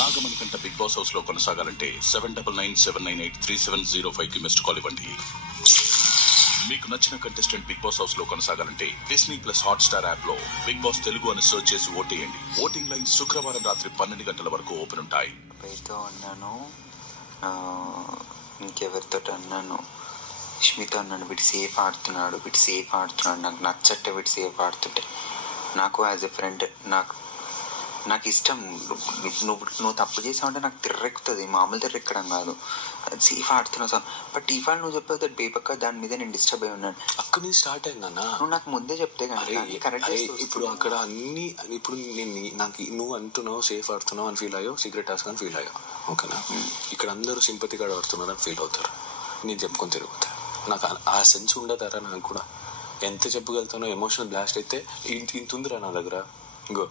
నాగమణి కంట big Boss house లో కొనసాగాలంటే 7997983705 కి మిస్డ్ కాల్ ఇవ్వండి. మీకు నచ్చిన కంటెస్టెంట్ బిగ్ బాస్ హౌస్ లో కొనసాగాలంటే Disney plus Hotstar app లో బిగ్ బాస్ తెలుగు అని సెర్చ్ చేసి ఓటేయండి. ఓటింగ్ లైన్ శుక్రవారం రాత్రి 12 గంటల వరకు ఓపెన్ ఉంటాయి. అన్నాను, ఇంకెవరితో అన్నాను, ఇష్మితో అన్నాను. వీటి సేఫ్ ఆడుతున్నాడు నాకు నచ్చట్టే వీటి సేఫ్ ఆడుతుంటే. నాకు యాజ్ ఎ ఫ్రెండ్ నాకు ఇష్టం. నువ్వు తప్పు చేసావంటే నాకు తిర్రెక్కుతుంది, మామూలు తిర్రెక్కడం కాదు. సేఫ్ ఆడుతున్నావు సార్. బట్ ఇవాళ నువ్వు చెప్పావు దట్ బేపక్క దాని మీద నేను డిస్టర్బ్ అయి ఉన్నాను. అక్కడ నుంచి స్టార్ట్ అయిందన్నా. నువ్వు నాకు ముందే చెప్తే కానీ కరెక్ట్. ఇప్పుడు అక్కడ అన్ని ఇప్పుడు నాకు నువ్వు అంటున్నావు సేఫ్ ఆడుతున్నావు అని ఫీల్ అయ్యో, సీక్రెట్ టాస్క్ అని ఫీల్ అయ్యో, ఓకేనా? ఇక్కడ అందరూ సింపతి కార్డ్ ఆడుతున్నారు అని ఫీల్ అవుతారు. నేను చెప్పుకొని తిరుగుతాను. నాకు ఆ సెన్స్ ఉండదారా? నాకు కూడా ఎంత చెప్పగలుగుతానో. ఎమోషనల్ బ్లాస్ట్ అయితే ఇంత ఉందిరా నా దగ్గర, ఇంకో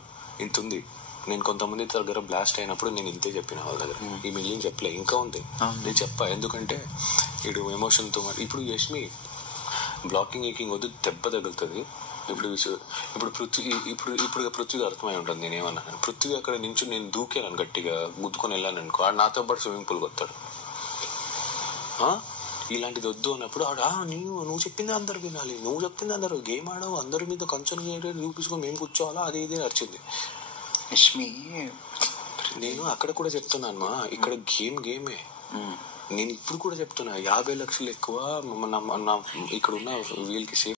ఇంత ఉంది. నేను కొంతమంది దగ్గర బ్లాస్ట్ అయినప్పుడు నేను ఇంతే చెప్పిన వాళ్ళ దగ్గర, ఈ మిలియన్ చెప్పలే, ఇంకా ఉంది. నేను చెప్పా, ఎందుకంటే ఇడు ఎమోషన్తో ఇప్పుడు యష్మి బ్లాకింగ్ ఈకింగ్ వద్దు, దెబ్బ తగులుతుంది. ఇప్పుడు పృథ్వీకి అర్థమై ఉంటుంది నేనేమన్నా. పృథ్వీ అక్కడ నుంచి నేను దూకాను గట్టిగా గుద్దుకొని వెళ్ళాను అనుకో, ఆడు నాతో పాటు స్విమ్మింగ్ పూల్ కొత్తాడు. ఇలాంటిది వద్దు అన్నప్పుడు ఆడ నువ్వు చెప్పింది అందరు వినాలి, నువ్వు చెప్పింది అందరు గేమ్ ఆడవు, అందరి మీద కంచన్ చూపించుకొని మేము కూర్చోవాలా, అది ఇది నచ్చింది. యష్మి నేను అక్కడ కూడా చెప్తున్నాను, ఇక్కడ గేమే. నేను ఇప్పుడు కూడా చెప్తున్నా, 50 లక్షలు ఎక్కువ ఇక్కడ ఉన్న వీళ్ళకి సేఫ్